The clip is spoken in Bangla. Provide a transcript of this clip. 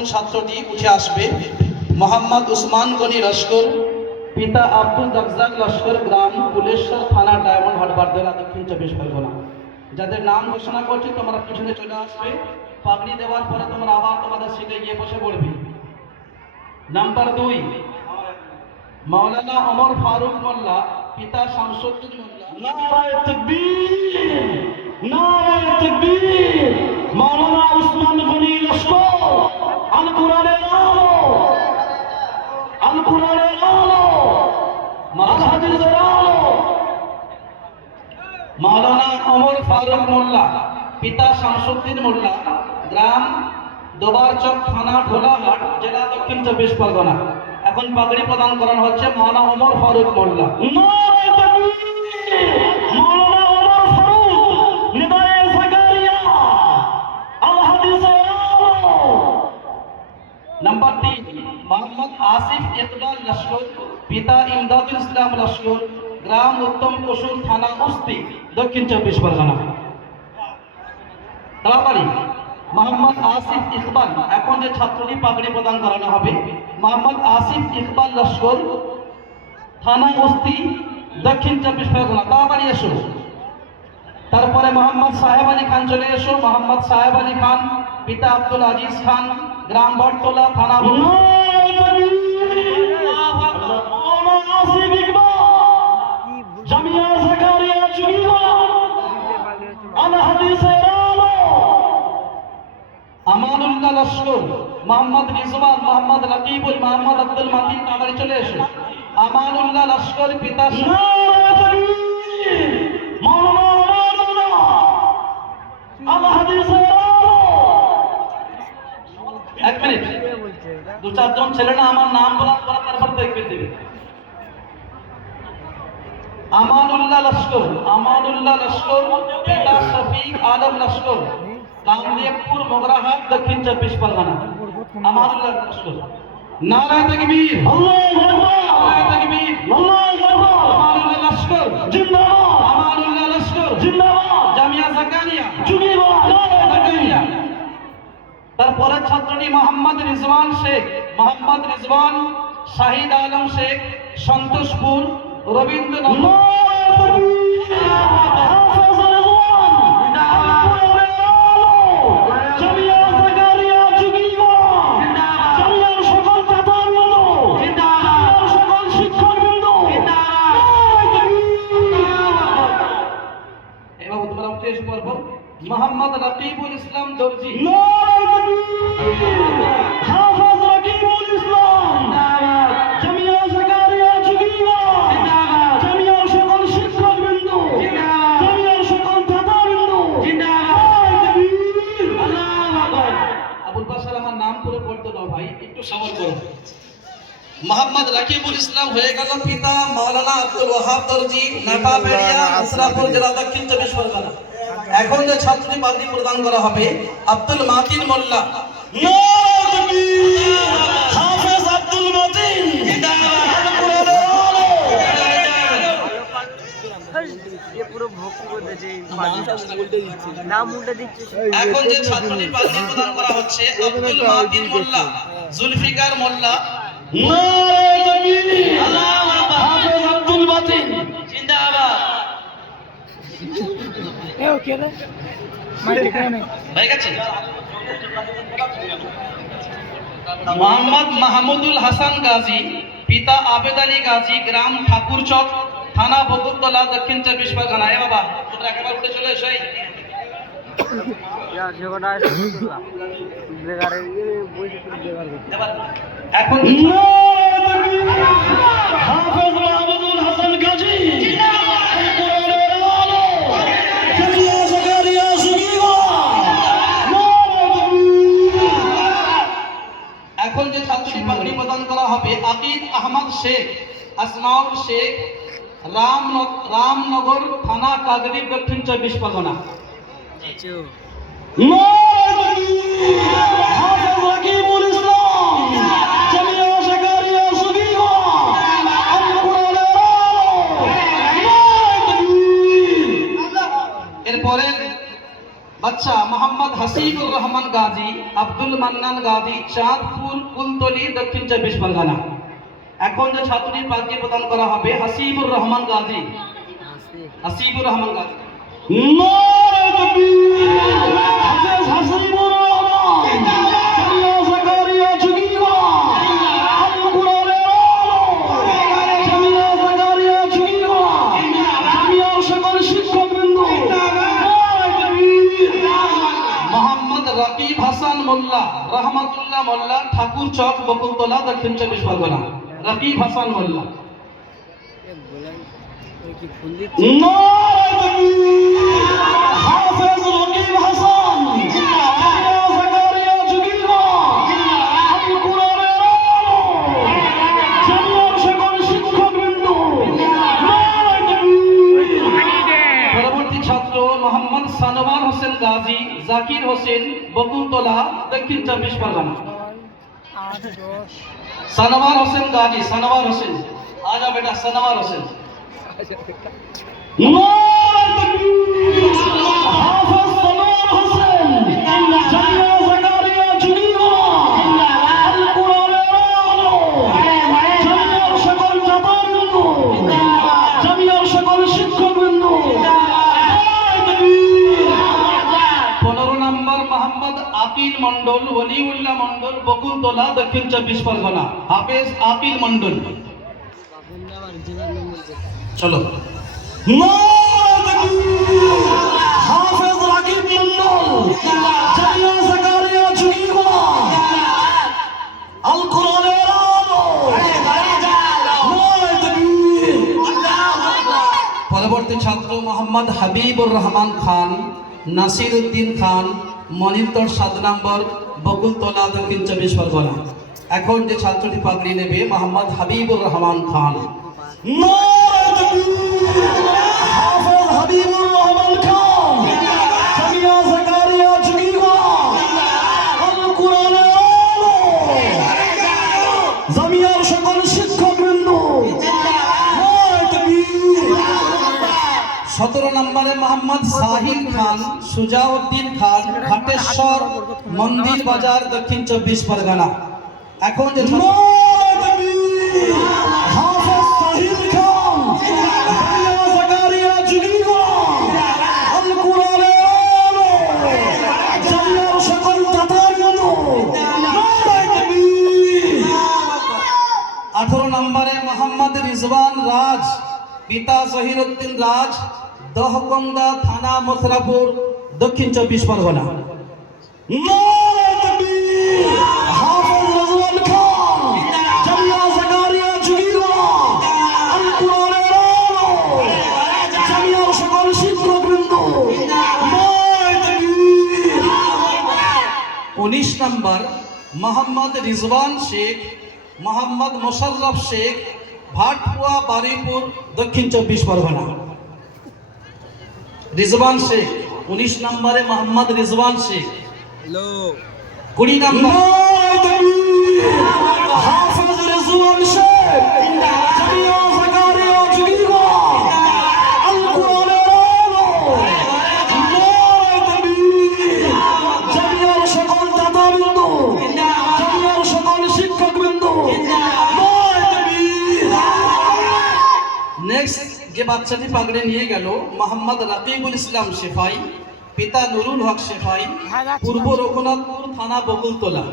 প্রথম ছাত্রটি উঠে আসবে মোহাম্মদ উসমান গনি লস্কর, পিতা আব্দুল রাজ্জাক লস্কর, গ্রাম কুলেশ্বর, থানা ডায়মন্ড হারবার, জেলা দক্ষিণ 24 পরগনা। যাদের নাম ঘোষণা করছি তোমরা পিছনে চলে আসবে। পাগড়ি দেওয়ার পরে তোমরা আবার তোমাদের সিটে গিয়ে বসে পড়বে। নাম্বার 2 মাওলানা ওমর ফারুক মোল্লা, পিতা শামসুদ্দিন মোল্লা। নারায়ে তাকবীর, নারায়ে তাকবীর। মাওলানা উসমান গনি লস্কর, আল কোরআনের আলো, আল কোরআনের আলো, আল হাদিসের আলো। মাওলানা ওমর ফারুক মোল্লা, পিতা শামসুদ্দিন মোল্লা, গ্রাম দোবারচক, থানা ঢোলাহাট, জেলা দক্ষিণ 24 পরগনা। এখন পাগড়ি প্রদান করানো হচ্ছে মাওলানা ওমর ফারুক মোল্লা। নারায়ে তাকবীর। মাওলানা ওমর ফারুক, নিদায়ে জাকারিয়া, আল হাদিসের আলো। নাম্বার 3 মোহাম্মদ আসিফ ইকবাল লস্কর, পিতা ইমদাদুল ইসলাম লস্কর, গ্রাম উত্তম কসুর, থানা উস্তি, দক্ষিণ 24 পরগনা। তাড়াতাড়ি মোহাম্মদ আসিফ ইকবাল, এখন যে ছাত্রটি পাগড়ি প্রদান করানো হবে, মোহাম্মদ আসিফ ইকবাল লস্কর, থানা উস্তি, দক্ষিণ 24 পরগনা। তাড়াতাড়ি এসো। তারপরে মোহাম্মদ সাহেব আলী খান চলে এসো। মোহাম্মদ সাহেব আলী খান, পিতা আব্দুল আজিজ খান, গ্রাম বটতলা, থানা নারায়ে তাকবীর। মাওলানা আসিফ ইকবাল, জামিয়া জাকারিয়া চুগিয়া, আল হাদিসের আলো। আমানুল্লাহ লস্কর, মোহাম্মদ রিজওয়ান, মোহাম্মদ রকিবুল, মোহাম্মদ আব্দুল মাতিন। তাড়াতাড়ি চলে এসো। আমানুল্লাহ লস্কর, পিতা নারায়ে তাকবীর। মাওলানা আমানুল্লাহ, আল হাদিসের আলো। 1 মিনিট, 2-4 জন ছেলে না আমার নাম বলার পর তারপর দেখবে দেবে। আমানুল্লাহ লস্কর, আমানুল্লাহ লস্কর, পিতা শফিক আলম লস্কর, কামদেবপুর, মোগরাহাট, দক্ষিণ 24 পরগনা। আমানুল্লাহ লস্কর। নারায়ে তাকবীর, আল্লাহু আকবার, নারায়ে তাকবীর। আল্লাহু আকবার। আমানুল্লাহ লস্কর জিন্দাবাদ, আমানুল্লাহ লস্কর, জিন্দাবাদ। জামিয়া জাকারিয়া চুগিয়া, জাকারিয়া। তারপরের ছাত্রটি মোহাম্মদ রিজওয়ান শেখ, মোহাম্মদ রিজওয়ান, শাহিদ আলম শেখ, সন্তোষপুর, রবীন্দ্রনাথ। নারায়ে তাকবীর। হাফেজ রিজওয়ান, আল কোরআনের আলো, জামিয়া জাকারিয়া চুগিয়া, জামিয়ার সকল ছাত্রবৃন্দ, জামিয়ার সকল শিক্ষকবৃন্দ, নারায়ে তাকবীর। এবার তোমরা উঠে এসে পড়বো। মোহাম্মদ রকিবুল ইসলাম দর্জি, নারায়ে তাকবীর। হাফেজ রকিবুল ইসলাম, জামিয়া জাকারিয়া চুগিয়া, জামিয়ার সকল শিক্ষকবৃন্দ, জামিয়ার সকল ছাত্রবৃন্দ, নারায়ে তাকবীর। আল্লাহু আকবার। আবুল বাশার আমার নাম করে পড়তে দাও ভাই, একটু সবর করো। মোহাম্মদ রকিবুল ইসলাম হয়ে গেল, পিতা মাওলানা আব্দুল ওয়াহাব দর্জি, নাটাবেড়িয়া, ইসলামপুর, জেলা দক্ষিণ 24 পরগনা। এখন যে ছাত্রী পাগড়ি প্রদান করা হবে আব্দুল মাতিন মোল্লা। নারায়ে তাকবীর। হাফেজ আব্দুল মাতিন, আল কোরআনের আলো। ये पूरा भक्ति করতে চাই নাম উল্টে দিচ্ছে এখন যে ছাত্রটি পাগড়ি প্রদান করা হচ্ছে আব্দুল মাতিন মোল্লা, জুলফিকার মোল্লা। নারায়ে তাকবীর। হাফেজ আব্দুল মাতিন, জিন্দাবাদ। এ ওকে রে মাইক এখানে হয়ে গেছে। মোহাম্মদ মাহমুদুল হাসান গাজী, পিতা আবেদ আলী গাজী, গ্রাম ঠাকুরচক, থানা বকুলতলা, দক্ষিণ 24 পরগনা। এ বাবা তোমরা একেবারে উঠে চলে এসো। यार ঝগড়া শুরু বেকার বসে বেকার এবার এখন নারায়ে তাকবীর। হাফেজ মাহমুদুল হাসান গাজী, আল কোরআনের আলো, জামিয়া জাকারিয়া চুগিয়া, নারায়ে তাকবীর। এখন যে ছাত্রী পাগড়ি প্রদান করা হবে আকিদ আহমদ শেখ, আসমাউল শেখ, রামনগর, থানা কাকদ্বীপ, দক্ষিণ 24 পরগনা। আচ্ছা নারায়ে তাকবীর। হাফেজ রকিবুল ইসলাম, জামিয়া জাকারিয়া চুগিয়া, আল কোরআনের আলো, নারায়ে তাকবীর। এরপরে বাচ্চা মোহাম্মদ হাসিবুর রহমান গাজী, আব্দুল মান্নান গাজী, চাঁদপুর কুলতলি, দক্ষিণ 24 পরগনা। এখন যে ছাত্রী পাগড়ি প্রদান করা হবে হাসিবুর রহমান গাজী, হাসিবুর রহমান গাজী। নারে তাকবীর হাফেজ হাসিবুর রহমান জামিয়া জাকারিয়া ঝুঁকিগঞ্জ আল কোরআনের আলো জামিয়া জাকারিয়া ঝুঁকিগঞ্জ জামিয়ার সকল শিক্ষকবৃন্দ নারে তাকবীর। মোহাম্মদ রকিব হাসান মোল্লা, রহমাতুল্লাহ মোল্লা, ঠাকুর চক, বকুলতলা, দক্ষিণ 24 পরগনা। রকিব হাসান মোল্লা। নারে তাকবীর হাফেজ রকিব হাসান জামিয়া জাকারিয়া ঝুঁকিগঞ্জ আল কোরআনের আলো জামিয়ার সকল শিক্ষকবৃন্দ নারে তাকবীর। পরবর্তী ছাত্র মোহাম্মদ সানোয়ার হোসেন গাজী, জাকির হোসেন, বকুলতলা, দক্ষিণ 24 পরগনা। সানোয়ার হোসেন গাজী, সানোয়ার হোসেন, आ जाओ बेटा, सनवार হোসেন। নারে তাকবীর হাফেজ সানোয়ার হোসেন জামিয়া জাকারিয়া ঝুঁকিগঞ্জ আল কোরআনের আলো জামিয়ার সকল ছাত্রবৃন্দ জামিয়ার সকল শিক্ষকবৃন্দ নারে তাকবীর। 15 নম্বর মোহাম্মদ আকিল মন্ডল, ওলিউল্লাহ মন্ডল, বকুলতলা, দক্ষিণ 24 পরগনা। হাফেজ আকিল মন্ডল। চলো। নারে তাকবীর হাফেজ রাকিব মন্ডল জামিয়া জাকারিয়া ঝুঁকিগঞ্জ আল কোরআনের আলো নারে তাকবীর। পরবর্তী ছাত্র মোহাম্মদ হাবিবুর রহমান খান, নাসির উদ্দিন খান, মনিরতর 7 নম্বর, বকুলতলা, দক্ষিণ 24 পরগনা। এখন যে ছাত্রটি পাগড়ি নেবে মোহাম্মদ হাবিবুর রহমান খান। নারে তাকবীর হাফেজ হাবিবুর রহমান খান জামিয়া জাকারিয়া ঝুঁকিগঞ্জ আল কোরআনের আলো জামিয়ার সকল শিক্ষকবৃন্দ নারে তাকবীর। 17 নম্বরে মোহাম্মদ সাহিল খান, সুজাউদ্দিন খান, ঘাটেশ্বর, মন্দির বাজার, দক্ষিণ 24 পরগনা। এখন যে নারে তাকবীর হাফেজ সাহিল খান জামিয়া জাকারিয়া ঝুঁকিগঞ্জ আল কোরআনের আলো জামিয়ার সকল ছাত্রবৃন্দ নারে তাকবীর। 18 নম্বরে মোহাম্মদ রিজওয়ান রাজ, পিতা জহিরউদ্দিন রাজ, দহগঙ্গা থানা, মথুরাপুর, দক্ষিণ 24 পরগনা। নারে তাকবীর হাফেজ রিজওয়ান খান জামিয়া জাকারিয়া ঝুঁকিগঞ্জ আল কোরআনের আলো জামিয়ার সকল শিক্ষকবৃন্দ নারে তাকবীর। 19 নম্বর মোহাম্মদ রিজওয়ান শেখ, মোহাম্মদ মোশাররফ শেখ, ভাটপুয়া, বারুইপুর, দক্ষিণ 24 পরগনা। রিজওয়ান শেখ 19 নম্বরে মোহাম্মদ রিজওয়ান শেখ। 20 নম্বর নারে তাকবীর হাফেজ রিজওয়ান শেখ জামিয়া জাকারিয়া ঝুঁকিগঞ্জ আল কোরআনের আলো নারে তাকবীর জামিয়ার সকল ছাত্রবৃন্দ জামিয়ার সকল শিক্ষকবৃন্দ নারে তাকবীর। নেক্সট যে বাচ্চাটি পাগড়ি নিয়ে গেল মোহাম্মদ রাকিবুল ইসলাম শেফাই, পিতা নুরুল হক শেফাই, পূর্ব রঘুনাথপুর থানা, বকুলতলা।